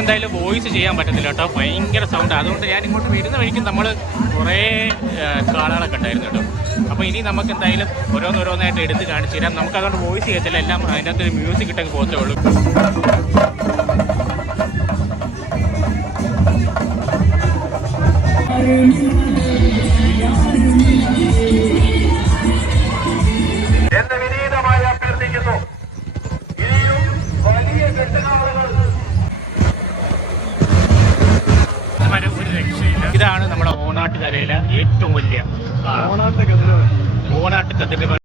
എന്തായാലും വോയിസ് ചെയ്യാൻ പറ്റത്തില്ല കേട്ടോ, ഭയങ്കര സൗണ്ട്. അതുകൊണ്ട് ഞാൻ ഇങ്ങോട്ട് വരുന്ന വഴിക്കും നമ്മൾ കുറേ കാളകളൊക്കെ ഉണ്ടായിരുന്നു കേട്ടോ. അപ്പോൾ ഇനി നമുക്ക് എന്തായാലും ഓരോന്നോരോന്നായിട്ട് എടുത്ത് കാണിച്ചു തരാം. നമുക്കതുകൊണ്ട് വോയിസ് ചെയ്യത്തില്ല, എല്ലാം അതിനകത്ത് ഒരു മ്യൂസിക് ഇട്ടൊക്കെ പോകത്തേ ഉള്ളൂ. എന്ന് വിനീതമായി അഭ്യർത്ഥിക്കുന്നു. ഇനിയും വലിയ ഒരു രക്ഷയില്ല. ഇതാണ് നമ്മുടെ ഓണാട്ടുകരയിലെ ഏറ്റവും വലിയ ഓണാട്ട് കതിര്